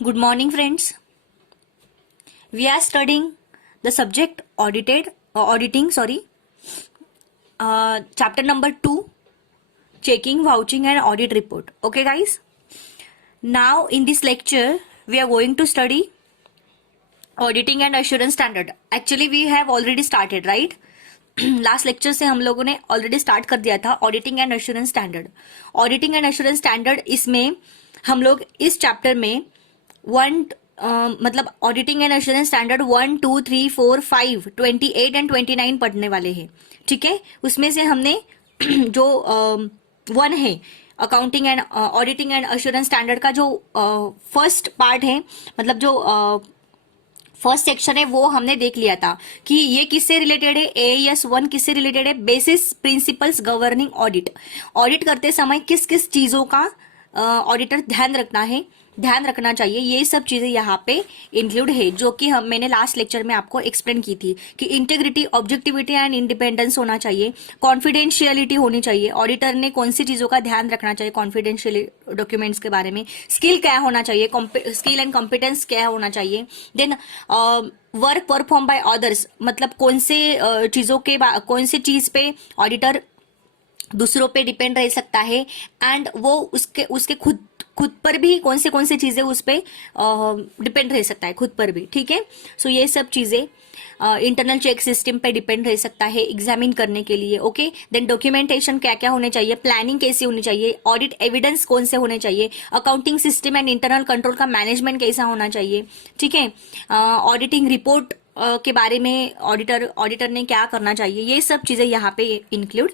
Good morning, friends. We are studying the subject auditing. Chapter number 2, checking, vouching, and audit report. Okay, guys. Now, in this lecture, we are going to study auditing and assurance standard. Actually, we have already started, right? Last lecture से हम लोगों ने already start कर दिया था auditing and assurance standard. Auditing and assurance standard, इसमें हम लोग इस चैप्टर में मतलब auditing and assurance standard 1, 2, 3, 4, 5, 28 and 29 पढ़ने वाले हैं. ठीक है, उसमें से हमने जो 1 है accounting and auditing and assurance standard का जो फर्स्ट पार्ट है, मतलब जो फर्स्ट सेक्शन है, वो हमने देख लिया था कि ये किससे रिलेटेड है. AAS 1 किससे रिलेटेड है? Basis principles governing audit. Audit करते समय किस किस चीजों का ऑडिटर ध्यान रखना चाहिए, ये सब चीजें यहाँ पे इंक्लूड है, जो कि मैंने लास्ट लेक्चर में आपको एक्सप्लेन की थी कि इंटीग्रिटी, ऑब्जेक्टिविटी एंड इंडिपेंडेंस होना चाहिए, कॉन्फिडेंशियलिटी होनी चाहिए, ऑडिटर ने कौन सी चीजों का ध्यान रखना चाहिए कॉन्फिडेंशियल डॉक्यूमेंट्स के बारे में, स्किल क्या होना चाहिए, स्किल एंड कॉम्पिटेंस क्या होना चाहिए, then work perform by others, मतलब कौन से चीज पे ऑडिटर दूसरों पे डिपेंड रह सकता है, एंड वो उसके खुद पर भी कौन से चीजें उस पे डिपेंड रह सकता है खुद पर भी. ठीक है, सो ये सब चीजें इंटरनल चेक सिस्टम पे डिपेंड रह सकता है एग्जामिन करने के लिए. ओके, देन डॉक्यूमेंटेशन क्या क्या होने चाहिए, प्लानिंग कैसी होनी चाहिए, ऑडिट एविडेंस कौन से होने चाहिए, accounting system and internal control का मैनेजमेंट कैसा होना चाहिए. ठीक है, ऑडिटिंग रिपोर्ट के बारे में ऑडिटर ने क्या करना चाहिए, ये सब चीजें यहाँ पे इंक्लूड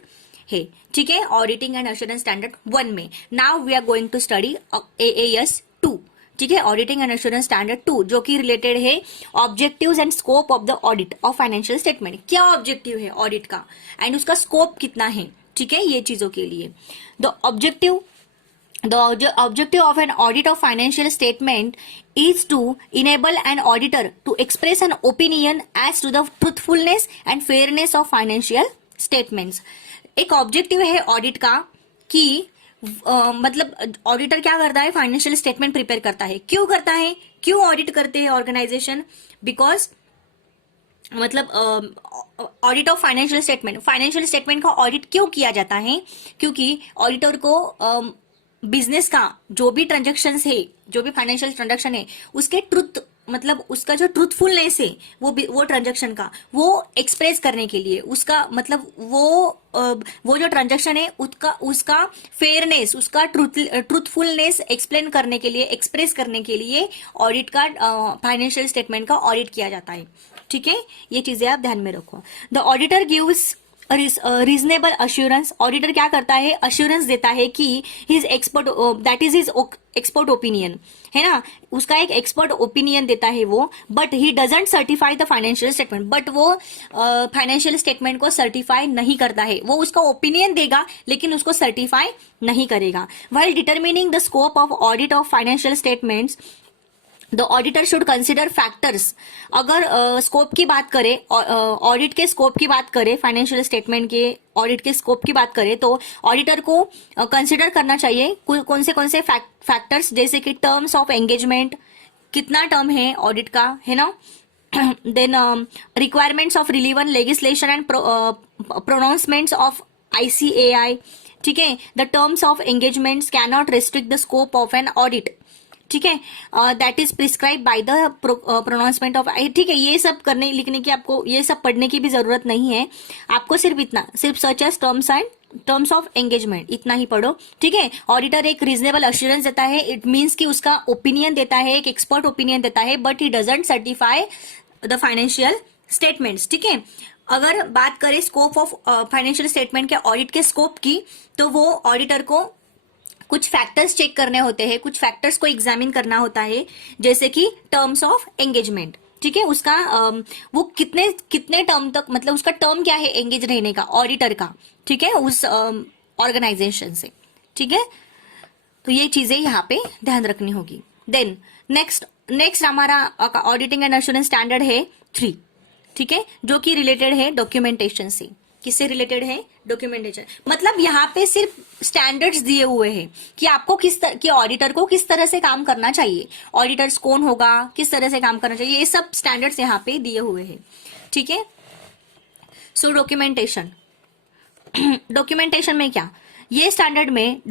है. ठीक है, ऑडिटिंग एंड एश्योरेंस स्टैंडर्ड 1 में. Now we are going to study AAS 2. ठीक है, ऑडिटिंग एंड एश्योरेंस स्टैंडर्ड 2, जो कि रिलेटेड है objectives and scope of the audit of financial statement. क्या ऑब्जेक्टिव है ऑडिट का एंड उसका स्कोप कितना है. ठीक है, ये चीजों के लिए The objective of an audit of financial statement is to enable an auditor to express an opinion as to the truthfulness and fairness of financial statements. एक ऑब्जेक्टिव है ऑडिट का कि मतलब ऑडिटर क्या करता है, फाइनेंशियल स्टेटमेंट प्रिपेयर करता है. क्यों करता है, क्यों ऑडिट करते हैं ऑर्गेनाइजेशन? बिकॉज मतलब ऑडिट ऑफ फाइनेंशियल स्टेटमेंट का ऑडिट क्यों किया जाता है? क्योंकि ऑडिटर को बिजनेस का जो भी ट्रांजेक्शन्स है, जो भी फाइनेंशियल ट्रांजेक्शन है, उसके ट्रुथ, मतलब उसका जो ट्रूथफुलनेस है वो ट्रांजेक्शन का, वो एक्सप्रेस करने के लिए, उसका मतलब वो जो ट्रांजेक्शन है उसका फेयरनेस, उसका ट्रूथफुलनेस एक्सप्लेन करने के लिए, एक्सप्रेस करने के लिए ऑडिट का फाइनेंशियल स्टेटमेंट का ऑडिट किया जाता है. ठीक है, ये चीजें आप ध्यान में रखो. The auditor gives reasonable assurance. Auditor क्या करता है, अश्योरेंस देता है कि his expert, that is his expert opinion, है ना, उसका एक एक्सपर्ट ओपिनियन देता है वो. But he doesn't certify the financial statement, but वो फाइनेंशियल स्टेटमेंट को सर्टिफाई नहीं करता है. वो उसका ओपिनियन देगा लेकिन उसको सर्टिफाई नहीं करेगा. While determining the scope of audit of financial statements, the auditor should consider factors. अगर स्कोप की बात करें, ऑडिट के स्कोप की बात करें, फाइनेंशियल स्टेटमेंट के ऑडिट के स्कोप की बात करें, तो ऑडिटर को कंसिडर करना चाहिए कौन से फैक्टर्स, जैसे कि टर्म्स ऑफ एंगेजमेंट, कितना टर्म है ऑडिट का, है ना, then requirements of relevant legislation and pronouncements of ICAI. ठीक है, the terms of engagements can not restrict the scope of an audit. ठीक है, that is prescribe by the pronouncement of. ठीक है, ये सब करने लिखने की, आपको ये सब पढ़ने की भी जरूरत नहीं है. आपको सिर्फ such as terms of engagement इतना ही पढ़ो. ठीक है, ऑडिटर एक रीजनेबल अश्योरेंस देता है, इट मीन्स कि उसका ओपिनियन देता है, एक एक्सपर्ट ओपिनियन देता है, but he doesn't certify the financial statements. ठीक है, अगर बात करें स्कोप ऑफ फाइनेंशियल स्टेटमेंट के ऑडिट के स्कोप की, तो वो ऑडिटर को कुछ फैक्टर्स चेक करने होते हैं, कुछ फैक्टर्स को एग्जामिन करना होता है, जैसे कि टर्म्स ऑफ एंगेजमेंट. ठीक है, उसका वो कितने टर्म तक, मतलब उसका टर्म क्या है एंगेज रहने का ऑडिटर का. ठीक है, उस ऑर्गेनाइजेशन से. ठीक है, तो ये चीजें यहाँ पे ध्यान रखनी होगी. देन नेक्स्ट हमारा ऑडिटिंग एंड एश्योरेंस स्टैंडर्ड है 3. ठीक है, जो कि रिलेटेड है डॉक्यूमेंटेशन से. किससे रिलेटेड है? डॉक्यूमेंटेशन। मतलब यहाँ पे सिर्फ स्टैंडर्ड्स दिए हुए हैं कि आपको कि ऑडिटर को किस तरह से काम करना चाहिए, ऑडिटर्स कौन होगा, किस तरह से काम करना चाहिए, ये सब स्टैंडर्ड्स यहाँ पे दिए हुए हैं। ठीक है। सो डॉक्यूमेंटेशन, डॉक्यूमेंटेशन में क्या, ये स्टैंडर्ड में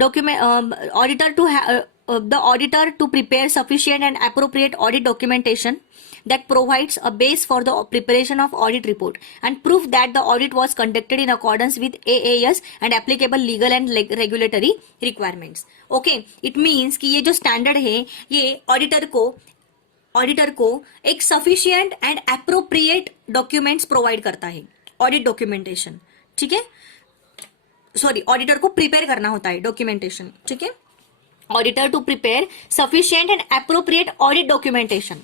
the auditor to prepare sufficient and appropriate audit documentation that provides a base for the preparation of audit report and proof that the audit was conducted in accordance with AAS and applicable legal and regulatory requirements. Okay, it means कि ये जो standard है ये auditor को एक sufficient and appropriate documents provide करता है, audit documentation. ठीक है, सॉरी, ऑडिटर को प्रिपेयर करना होता है डॉक्यूमेंटेशन। ठीक है, auditor to prepare sufficient and appropriate audit documentation,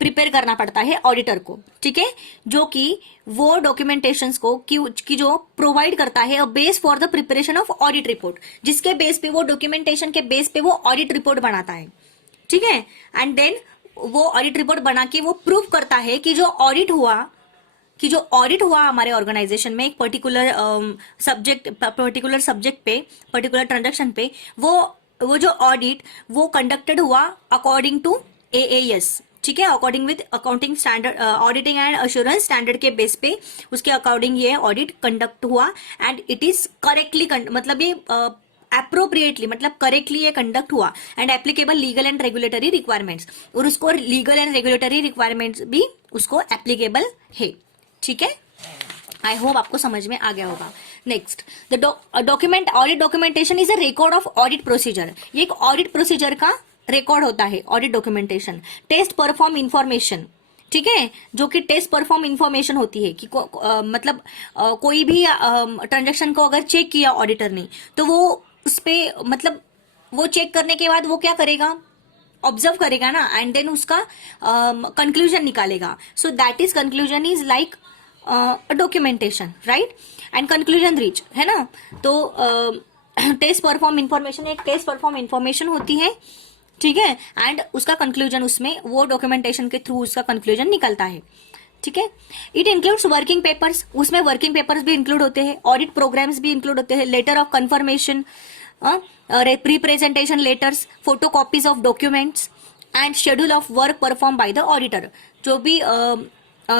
prepare करना पड़ता है ऑडिटर को। ठीक है, जो कि वो डॉक्यूमेंटेशंस को की जो प्रोवाइड करता है base for the preparation of audit report, जिसके बेस पे वो डॉक्यूमेंटेशन के बेस पे वो ऑडिट रिपोर्ट बनाता है। ठीक है, एंड देन वो ऑडिट रिपोर्ट बना के वो प्रूव करता है कि जो ऑडिट हुआ हमारे ऑर्गेनाइजेशन में एक पर्टिकुलर सब्जेक्ट पे, पर्टिकुलर ट्रांजैक्शन पे, वो जो ऑडिट वो कंडक्टेड हुआ अकॉर्डिंग टू AAS। ठीक है, according with accounting standard, auditing and assurance standard के बेस पे उसके अकॉर्डिंग ये ऑडिट कंडक्ट हुआ एंड इट इज करेक्टली, मतलब ये अप्रोप्रिएटली, मतलब करेक्टली ये कंडक्ट हुआ and applicable legal and regulatory requirements, और उसको लीगल एंड रेगुलेटरी रिक्वायरमेंट्स भी उसको एप्लीकेबल है। ठीक है, आई होप आपको समझ में आ गया होगा। Next, the audit documentation is a record of audit procedure. ये एक ऑडिट प्रोसीजर का रिकॉर्ड होता है audit documentation. Test perform information, ठीक है, जो कि टेस्ट परफॉर्म इंफॉर्मेशन होती है कि मतलब कोई भी ट्रांजेक्शन को अगर चेक किया ऑडिटर ने तो वो उस पे, मतलब वो चेक करने के बाद वो क्या करेगा, ऑब्जर्व करेगा ना, एंड देन उसका कंक्लूजन निकालेगा। So that is conclusion is like documentation, right, and conclusion reach है ना। तो टेस्ट परफॉर्म इंफॉर्मेशन एक टेस्ट परफॉर्म इंफॉर्मेशन होती है। ठीक है, एंड उसका कंक्लूजन उसमें वो डॉक्यूमेंटेशन के थ्रू उसका कंक्लूजन निकलता है। ठीक है, इट इंक्लूड्स वर्किंग पेपर्स, उसमें वर्किंग पेपर्स भी इंक्लूड होते हैं, ऑडिट प्रोग्राम्स भी इंक्लूड होते हैं, letter of confirmation, representation letters, photo copies of documents and schedule of work perform by the auditor. जो भी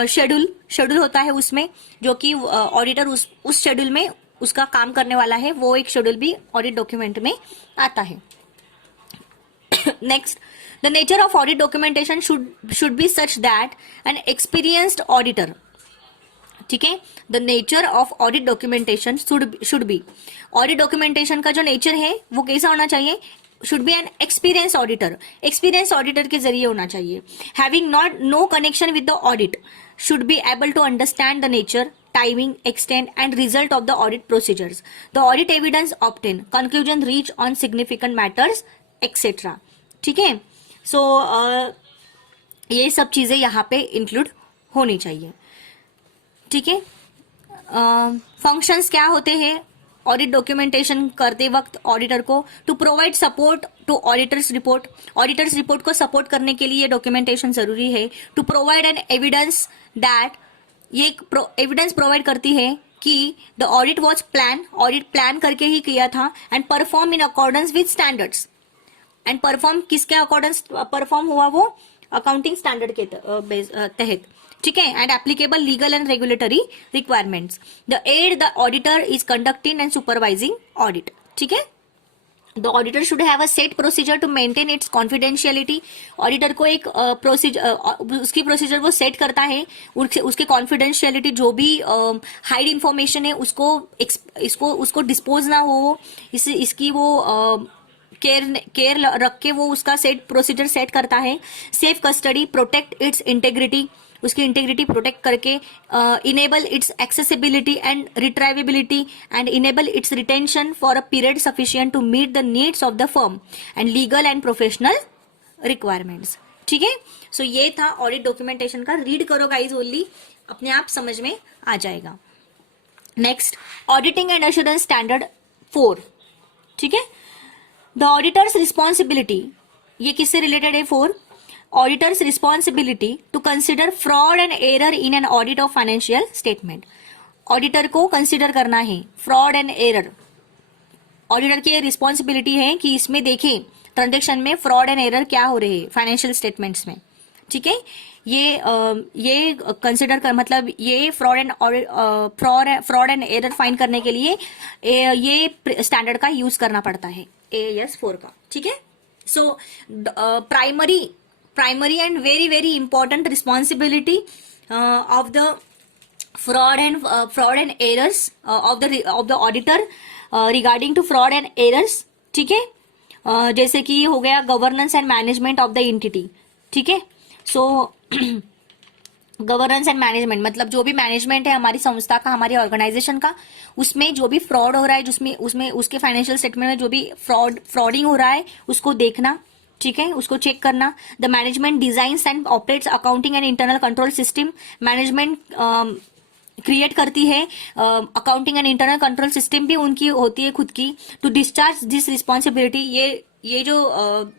शेड्यूल होता है उसमें, जो कि ऑडिटर उस शेड्यूल में उसका काम करने वाला है, वो एक शेड्यूल भी ऑडिट डॉक्यूमेंट में आता है। Next, the nature of audit documentation should be such that an experienced auditor, ठीक है, the nature of audit documentation should be, audit documentation का जो nature है वो कैसा होना चाहिए, should be an experienced auditor के जरिए होना चाहिए। Having no connection with the audit, should be able to understand the nature, timing, extent and result of the audit procedures, the audit evidence obtained, conclusion reached on significant matters, etc. ठीक है, so ये सब चीजें यहाँ पे include होनी चाहिए। ठीक है, फंक्शंस क्या होते हैं ऑडिट डॉक्यूमेंटेशन करते वक्त ऑडिटर को, to provide support to auditor's report को सपोर्ट करने के लिए डॉक्यूमेंटेशन जरूरी है। To provide an evidence that, ये एविडेंस प्रोवाइड करती है कि the audit was audit plan करके ही किया था, and perform in accordance with standards, and perform किसके अकॉर्डेंस परफॉर्म हुआ, वो अकाउंटिंग स्टैंडर्ड के तहत। ठीक है, and applicable legal and regulatory requirements, the ad the auditor is conducting and supervising audit. ठीक है, the auditor should have a set procedure to maintain its confidentiality. Auditor को एक उसकी प्रोसीजर वो सेट करता है, उसके कॉन्फिडेंशियलिटी जो भी हाइड इंफॉर्मेशन है उसको डिस्पोज ना हो, इसकी वो केयर रख के वो उसका प्रोसीजर सेट करता है। Safe custody, protect its integrity, उसकी इंटेग्रिटी प्रोटेक्ट करके, enable its accessibility and retrievability and enable its retention for a period sufficient to meet the needs of the firm and legal and professional requirements. ठीक है, so ये था audit documentation का। Read करो guys, only अपने आप समझ में आ जाएगा। Next, auditing and assurance standard 4। ठीक है, द ऑडिटर्स रिस्पॉन्सिबिलिटी, ये किससे रिलेटेड है? 4, auditor's responsibility to consider fraud and error in an audit of financial statement. Auditor को कंसिडर करना है फ्रॉड एंड एरर। ऑडिटर की रिस्पॉन्सिबिलिटी है कि इसमें देखें ट्रांजेक्शन में फ्रॉड एंड एरर क्या हो रहे हैं फाइनेंशियल स्टेटमेंट्स में, ठीक है। ये कंसिडर कर मतलब ये फ्रॉड एंड एरर फाइंड करने के लिए ये स्टैंडर्ड का यूज करना पड़ता है AS4 का, ठीक है। So primary and very very important responsibility of the fraud and errors of the auditor regarding to fraud and errors, ठीक है। जैसे कि हो गया governance and management of the entity, ठीक है। सो गवर्नेंस एंड मैनेजमेंट मतलब जो भी मैनेजमेंट है हमारी संस्था का, हमारी ऑर्गेनाइजेशन का, उसमें जो भी फ्रॉड हो रहा है, जिसमें उसमें उसके फाइनेंशियल स्टेटमेंट में जो भी फ्रॉडिंग हो रहा है उसको देखना, ठीक है, उसको चेक करना। The management designs and operates accounting and internal control system. Management create करती है accounting and internal control system भी उनकी होती है खुद की। टू डिस्चार्ज दिस रिस्पॉन्सिबिलिटी, ये जो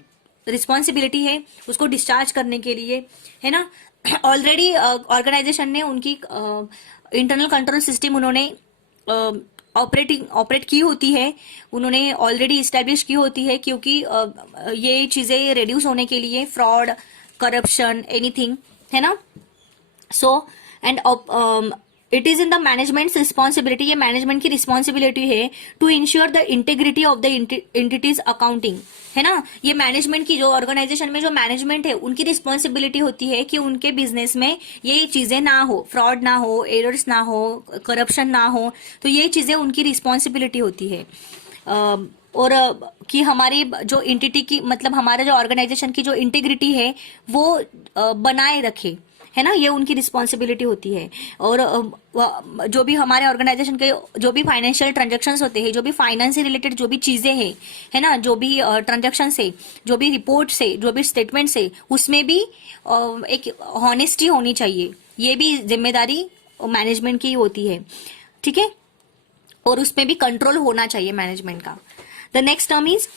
रिस्पॉन्सिबिलिटी है उसको डिस्चार्ज करने के लिए, है ना। ऑलरेडी ऑर्गेनाइजेशन ने उनकी इंटरनल कंट्रोल सिस्टम उन्होंने ऑपरेट की होती है, उन्होंने ऑलरेडी इस्टेब्लिश की होती है, क्योंकि ये चीजें रिड्यूस होने के लिए, फ्रॉड, करप्शन, एनीथिंग, है ना। So and it is in the management's responsibility, ये मैनेजमेंट की रिस्पॉन्सिबिलिटी है to ensure the integrity of the entity's accounting, है ना। ये मैनेजमेंट की, जो ऑर्गेनाइजेशन में जो मैनेजमेंट है उनकी रिस्पॉन्सिबिलिटी होती है कि उनके बिजनेस में ये चीजें ना हो, फ्रॉड ना हो, एरर्स ना हो, करप्शन ना हो, तो ये चीजें उनकी रिस्पॉन्सिबिलिटी होती है। और कि हमारी जो एंटिटी की मतलब हमारे जो ऑर्गेनाइजेशन की जो इंटीग्रिटी है वो बनाए रखे, है ना, ये उनकी रिस्पॉन्सिबिलिटी होती है। और जो भी हमारे ऑर्गेनाइजेशन के जो भी फाइनेंशियल ट्रांजैक्शंस होते हैं, जो भी फाइनेंस से रिलेटेड जो भी चीजें हैं, है ना, जो भी ट्रांजैक्शन है, जो भी रिपोर्ट से, जो भी स्टेटमेंट्स है, उसमें भी एक हॉनेस्टी होनी चाहिए। ये भी जिम्मेदारी मैनेजमेंट की होती है, ठीक है। और उसमें भी कंट्रोल होना चाहिए मैनेजमेंट का। The next term is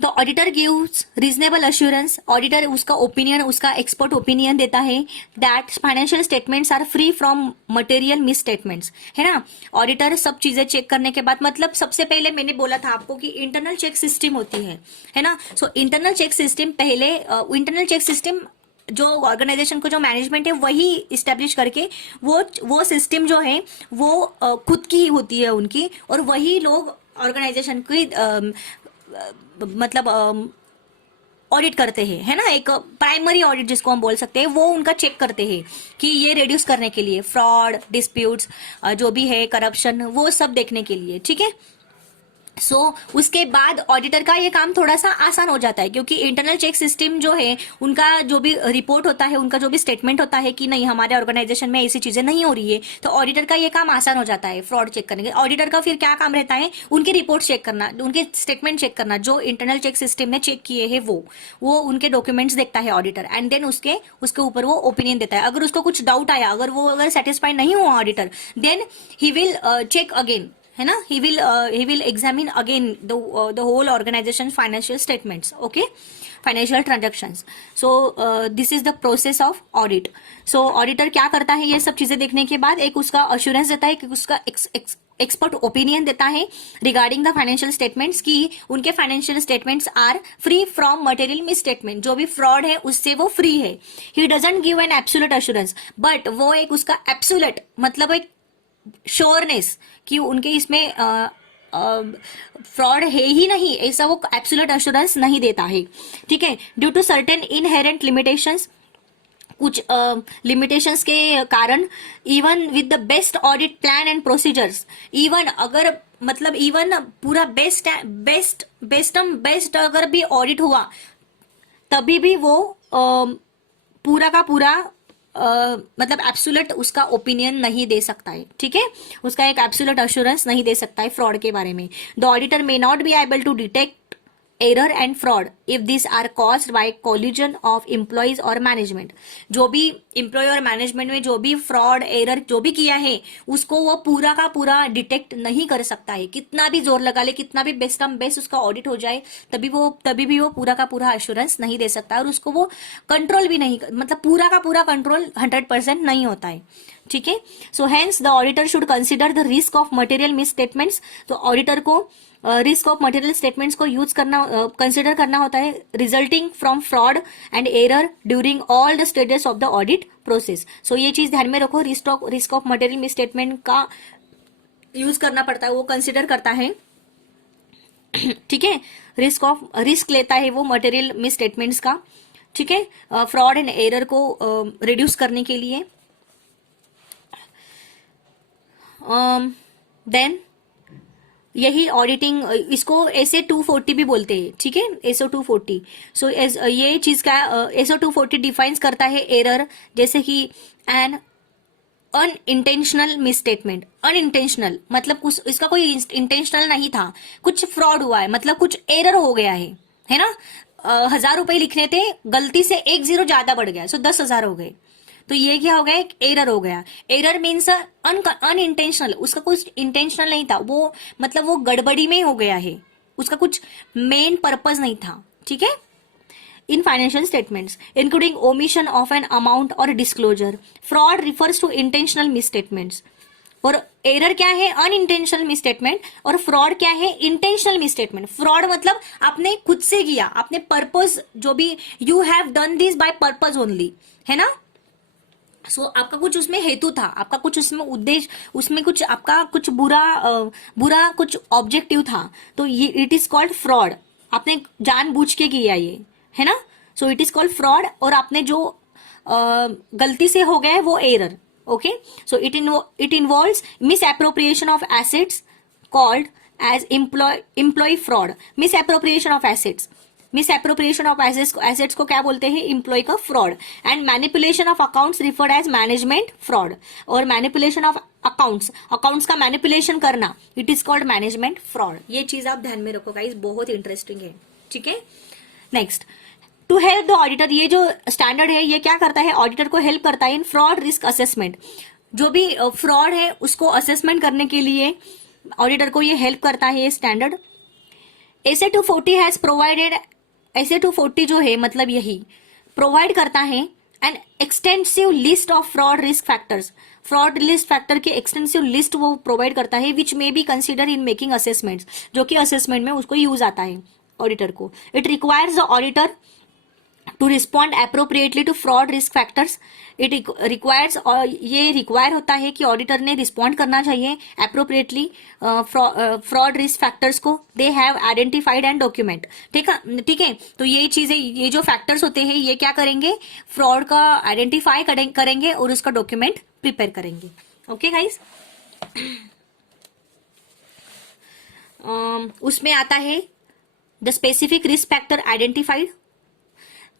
the auditor gives reasonable assurance. Auditor उसका ओपिनियन, उसका एक्सपर्ट ओपिनियन देता है that financial statements are free from material misstatements, है ना। ऑडिटर सब चीजें चेक करने के बाद, मतलब सबसे पहले मैंने बोला था आपको कि इंटरनल चेक सिस्टम होती है ना। सो इंटरनल चेक सिस्टम पहले, इंटरनल चेक सिस्टम जो ऑर्गेनाइजेशन को, जो मैनेजमेंट है वही इस्टेब्लिश करके, वो सिस्टम जो है वो खुद की होती है उनकी, और वही लोग ऑर्गेनाइजेशन की मतलब ऑडिट करते हैं, है ना। एक प्राइमरी ऑडिट जिसको हम बोल सकते हैं, वो उनका चेक करते हैं कि ये रिड्यूस करने के लिए, फ्रॉड, डिस्प्यूट्स जो भी है, करप्शन, वो सब देखने के लिए, ठीक है। सो उसके बाद ऑडिटर का ये काम थोड़ा सा आसान हो जाता है, क्योंकि इंटरनल चेक सिस्टम जो है उनका जो भी रिपोर्ट होता है, उनका जो भी स्टेटमेंट होता है कि नहीं हमारे ऑर्गेनाइजेशन में ऐसी चीजें नहीं हो रही है, तो ऑडिटर का ये काम आसान हो जाता है फ्रॉड चेक करने के। ऑडिटर का फिर क्या काम रहता है, उनकी रिपोर्ट चेक करना, उनके स्टेटमेंट चेक करना, जो इंटरनल चेक सिस्टम ने चेक किए हैं वो उनके डॉक्यूमेंट्स देखता है ऑडिटर, एंड देन उसके ऊपर वो ओपिनियन देता है। अगर उसको कुछ डाउट आया, अगर सेटिस्फाइड नहीं हुआ auditor, then he will check again, है ना। he will examine again the whole organization financial statements, okay, financial transactions. So this is the process of audit. So auditor क्या करता है, ये सब चीजें देखने के बाद एक उसका अश्योरेंस देता है, कि उसका एक्सपर्ट ओपिनियन देता है रिगार्डिंग द फाइनेंशियल स्टेटमेंट्स, की उनके financial statements are free from material misstatement, जो भी फ्रॉड है उससे वो फ्री है। He doesn't give an absolute assurance, but वो एक उसका एब्सोल्यूट मतलब एक श्योरनेस कि उनके इसमें फ्रॉड है ही नहीं, ऐसा वो एब्सोल्यूट एश्योरेंस नहीं देता है, ठीक है। Due to certain inherent limitations, कुछ लिमिटेशंस के कारण, even with the best audit plan and procedures, even अगर मतलब इवन पूरा बेस्ट अगर भी ऑडिट हुआ, तभी भी वो पूरा का पूरा मतलब एब्सोल्यूट उसका ओपिनियन नहीं दे सकता है, ठीक है। उसका एक एब्सोल्यूट अश्योरेंस नहीं दे सकता है फ्रॉड के बारे में। The auditor may not be able to detect error and fraud if this are caused by collusion of employees और मैनेजमेंट। जो भी एम्प्लॉय और मैनेजमेंट में जो भी फ्रॉड एरर जो भी किया है उसको वो पूरा का पूरा डिटेक्ट नहीं कर सकता है, कितना भी जोर लगा ले, कितना भी बेस्ट कम बेस्ट उसका ऑडिट हो जाए, तभी भी वो पूरा का पूरा एश्योरेंस नहीं दे सकता, और उसको वो कंट्रोल भी नहीं, मतलब पूरा का पूरा कंट्रोल 100% नहीं होता है। ठीक है, so hence the auditor should consider the risk of material misstatements. तो ऑडिटर को रिस्क ऑफ मटेरियल स्टेटमेंट्स को यूज करना कंसिडर करना होता है resulting from fraud and error during all the stages of the audit process. So ये चीज ध्यान में रखो, risk of material misstatement का यूज करना पड़ता है, वो कंसिडर करता है। ठीक है, रिस्क लेता है वो मटेरियल मिस स्टेटमेंट्स का। ठीक है, फ्रॉड एंड एरर को रिड्यूस करने के लिए। देन यही ऑडिटिंग, इसको एसए 240 भी बोलते हैं। ठीक है, एसओ 240। सो ये चीज का एसओ 240 डिफाइंस करता है एरर, जैसे कि एन अनइंटेंशनल मिसस्टेटमेंट। अनइंटेंशनल मतलब कुछ इसका कोई इंटेंशनल नहीं था, कुछ फ्रॉड हुआ है, मतलब कुछ एरर हो गया है ना। 1000 रुपए लिखने थे, गलती से 1 0 ज्यादा बढ़ गया, सो 10,000 हो गए। तो ये क्या हो गया, एक एरर हो गया। एरर मीन्स अनइंटेंशनल, उसका कुछ इंटेंशनल नहीं था, वो मतलब वो गड़बड़ी में हो गया है, उसका कुछ मेन पर्पज नहीं था। ठीक है, in financial statements including omission of an amount or disclosure. Fraud refers to intentional misstatements. और एरर क्या है, अनइंटेंशनल मिसस्टेटमेंट, और फ्रॉड क्या है, इंटेंशनल मिसस्टेटमेंट। फ्रॉड मतलब आपने खुद से किया, आपने पर्पज जो भी, you have done this by purpose only, है ना। सो आपका कुछ उसमें हेतु था, आपका कुछ उसमें उद्देश्य, उसमें कुछ आपका कुछ बुरा कुछ ऑब्जेक्टिव था, तो ये इट इज कॉल्ड फ्रॉड। आपने जानबूझ के किया ये, है ना। So it is called fraud, और आपने जो गलती से हो गया है वो error. Okay, so it involves misappropriation of assets called as employee fraud. Misappropriation of assets, misappropriation of assets को क्या बोलते हैं, एम्प्लॉय का fraud. And manipulation of accounts referred as management fraud. और manipulation of accounts का manipulation करना, it is called management fraud. ये चीज आप ध्यान में रखो गाइस, बहुत इंटरेस्टिंग है। ठीक है, next, to help the auditor, ये जो स्टैंडर्ड है ये क्या करता है, ऑडिटर को हेल्प करता है इन फ्रॉड रिस्क असेसमेंट। जो भी फ्रॉड है उसको असेसमेंट करने के लिए ऑडिटर को ये हेल्प करता है ये standard. SA 240 has provided, SA 240 जो है मतलब यही प्रोवाइड करता है an extensive list of fraud risk factors. Fraud risk factor के एक्सटेंसिव लिस्ट वो प्रोवाइड करता है, which may be consider in making assessments, जो कि असेसमेंट में उसको यूज आता है ऑडिटर को। It requires the auditor to respond appropriately to fraud risk factors. It requires, और ये रिक्वायर होता है कि ऑडिटर ने रिस्पॉन्ड करना चाहिए अप्रोप्रिएटली फ्रॉड रिस्क फैक्टर्स को they have identified and document. ठीक है, तो ये चीजें, ये जो फैक्टर्स होते हैं ये क्या करेंगे, फ्रॉड का आइडेंटिफाई करेंगे और उसका डॉक्यूमेंट प्रिपेयर करेंगे। ओके गाइस, उसमें आता है the specific risk factor identified,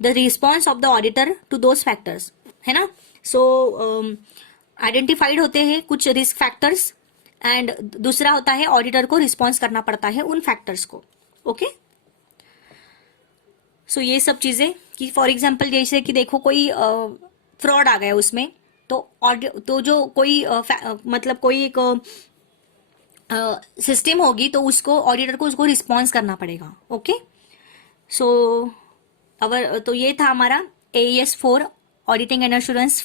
the response of the auditor to those factors, है ना। सो आइडेंटिफाइड होते हैं कुछ रिस्क फैक्टर्स, एंड दूसरा होता है ऑडिटर को रिस्पॉन्स करना पड़ता है उन फैक्टर्स को। ओके, सो ये सब चीजें कि फॉर एग्जांपल जैसे कि देखो कोई फ्रॉड आ गया उसमें, तो जो कोई मतलब कोई एक सिस्टम होगी तो उसको ऑडिटर को उसको रिस्पॉन्स करना पड़ेगा। ओके, सो अवर तो ये था हमारा AES 4 auditing and assurance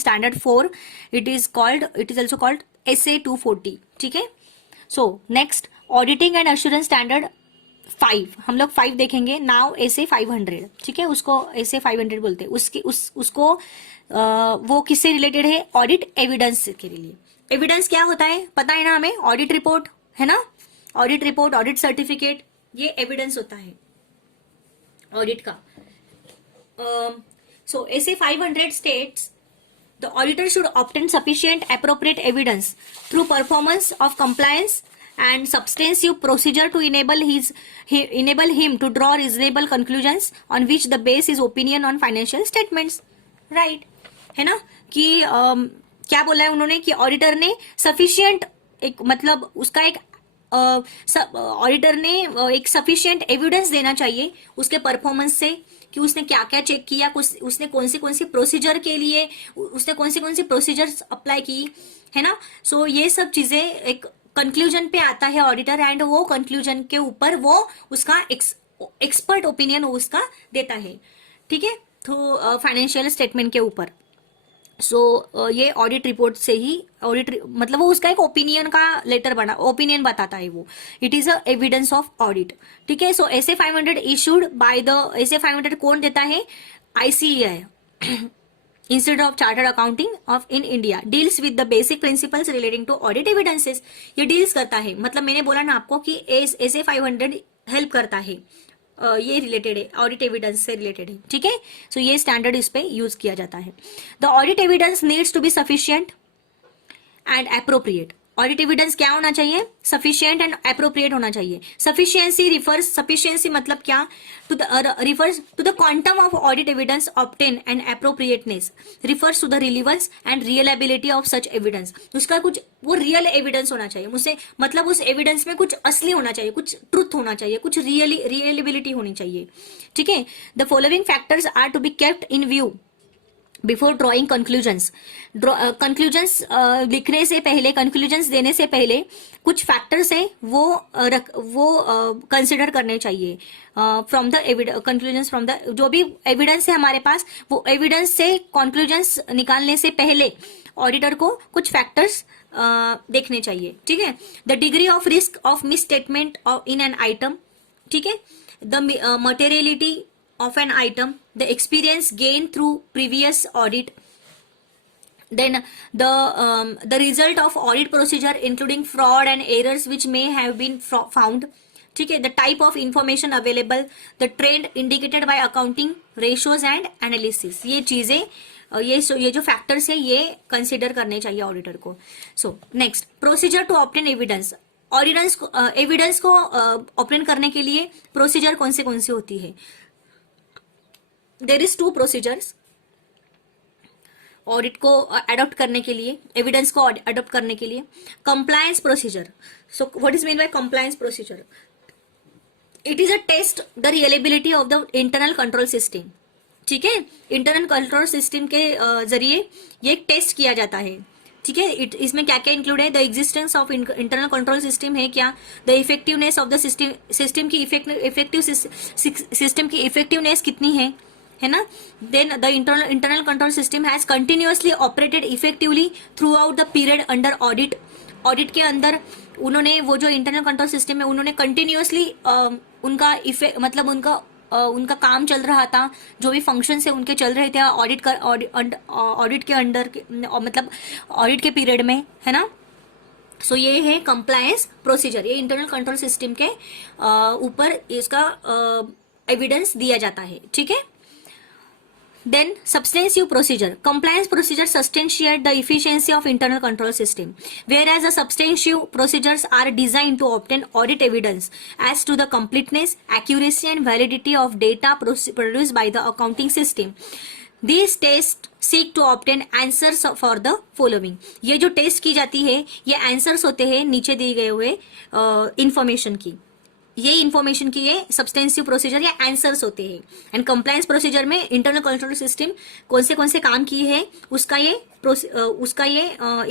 standard 4। It is also called SA 240। ठीक है, so next auditing and assurance standard 5, हम लोग 5 देखेंगे नाउ। SA 500, ठीक है, उसको SA 500 बोलते हैं। उसको वो किससे रिलेटेड है, ऑडिट एविडेंस के लिए। एविडेंस क्या होता है पता है ना हमें, ऑडिट रिपोर्ट, है ना। ऑडिट रिपोर्ट, ऑडिट सर्टिफिकेट, ये एविडेंस होता है ऑडिट का। सो SA 500 states the auditor should obtain sufficient appropriate evidence through performance of compliance and substantive procedure to enable him to draw reasonable conclusions on which the base is opinion on financial statements, right, है ना। कि क्या बोला है उन्होंने कि auditor ने sufficient एक मतलब उसका एक ऑडिटर ने एक सफिशिएंट एविडेंस देना चाहिए उसके परफॉर्मेंस से कि उसने क्या क्या चेक किया, उसने कौन सी प्रोसीजर के लिए उसने कौन सी प्रोसीजर्स अप्लाई की, है ना। सो ये सब चीजें एक कंक्लूजन पे आता है ऑडिटर, एंड वो कंक्लूजन के ऊपर वो उसका एक्सपर्ट ओपिनियन उसका देता है, ठीक है। तो फाइनेंशियल स्टेटमेंट के ऊपर ये ऑडिट रिपोर्ट से ही ऑडिट मतलब वो उसका एक ओपिनियन का लेटर बना, ओपिनियन बताता है वो, it is a evidence of audit, ठीक है। So SA 500 issued by the SA 500 कौन देता है, ICAI institute of chartered accounting of in India, deals with the basic principles relating to audit evidences. ये डील्स करता है, मतलब मैंने बोला ना आपको कि SA 500 हेल्प करता है, ये रिलेटेड है, ऑडिट एविडेंस से रिलेटेड है, ठीक है। सो ये स्टैंडर्ड इस पे यूज किया जाता है। The audit evidence needs to be sufficient and appropriate. Audit evidence क्या होना चाहिए, सफिशिएंट एंड अप्रोप्रिएट होना चाहिए। सफिशिएंसी मतलब क्या, refers to the quantum of audit evidence obtain, and appropriateness refers to the relevance and reliability of such evidence. उसका कुछ वो रियल एविडेंस होना चाहिए मुझसे, मतलब उस एविडेंस में कुछ असली होना चाहिए, कुछ ट्रुथ होना चाहिए, कुछ रियलेबिलिटी होनी चाहिए, ठीक है। The following factors are to be kept in view before drawing conclusions. लिखने से पहले, कंक्लूजन्स देने से पहले कुछ फैक्टर्स है वो कंसिडर करने चाहिए from the conclusions, from the जो भी एविडेंस है हमारे पास, वो एविडेंस से कंक्लूजन्स निकालने से पहले ऑडिटर को कुछ फैक्टर्स देखने चाहिए, ठीक है। The degree of risk of miss statement in an item, ठीक है। The materiality of an item, the experience gained through previous audit, then the result of audit procedure including fraud and errors which may have been found, ठीक है। the type of information available, the trend indicated by accounting ratios and analysis। ये चीजें ये जो factors है ये consider करने चाहिए ऑडिटर को। So next, procedure to obtain evidence. Evidence को ऑब्टेन करने के लिए प्रोसीजर कौन सी होती है। देर इज 2 प्रोसीजर्स ऑडिट को अडॉप्ट करने के लिए, एविडेंस को अडॉप्ट करने के लिए। Compliance procedure, so what is mean by compliance procedure, it is a test the reliability of the internal control system, ठीक है। इंटरनल कंट्रोल सिस्टम के जरिए ये एक टेस्ट किया जाता है, ठीक है। इसमें क्या क्या इंक्लूड है, the existence of internal control system है क्या, the effectiveness of the system की सिस्टम की इफेक्टिवनेस कितनी है ना। Then the internal control system has continuously operated effectively throughout the period under audit. Audit के अंदर उन्होंने वो जो इंटरनल कंट्रोल सिस्टम है उन्होंने कंटिन्यूअसली उनका मतलब उनका काम चल रहा था, जो भी फंक्शन है उनके चल रहे थे ऑडिट के अंडर, मतलब ऑडिट के पीरियड में, है ना। सो ये है कंप्लायंस प्रोसीजर, ये इंटरनल कंट्रोल सिस्टम के ऊपर इसका एविडेंस दिया जाता है, ठीक है। Then substantive procedure. Compliance procedure substantiate the efficiency of internal control system, whereas the substantive procedures are designed to obtain audit evidence as to the completeness, accuracy and validity of data produced by the accounting system. These tests seek to obtain answers for the following. ये जो test की जाती है ये answers होते हैं नीचे दिए गए हुए इंफॉर्मेशन की, ये इंफॉर्मेशन की ये सब्सटेंसिव प्रोसीजर या आंसर्स होते हैं। एंड कंप्लायंस प्रोसीजर में इंटरनल कंट्रोल सिस्टम कौन से काम किए हैं उसका ये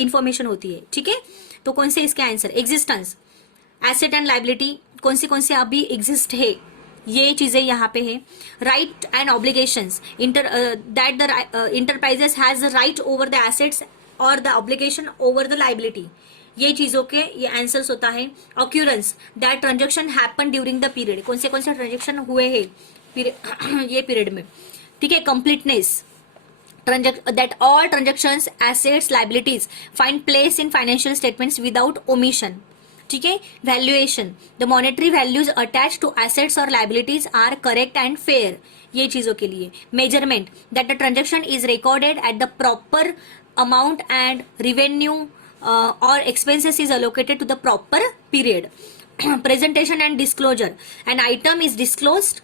इंफॉर्मेशन होती है, ठीक है। तो कौन से इसके answer, existence, asset and liability कौन से अभी एग्जिस्ट है, ये चीजें यहाँ पे है। Right and obligations, that the enterprises has the right over the assets और the obligation over the liability, ये चीजों के ये आंसर्स होता है। Occurrence, that transaction happen during the period, कौन से ट्रांजेक्शन हुए हैं ये पीरियड में, ठीक है। Completeness, that all transactions, assets, liabilities find place in financial statements without omission, ठीक है। Valuation, the monetary values attach to assets और liabilities are correct and fair, ये चीजों के लिए। Measurement, that the transaction is recorded at the proper amount and revenue or expenses is allocated to the proper period. Presentation and disclosure, an item is disclosed,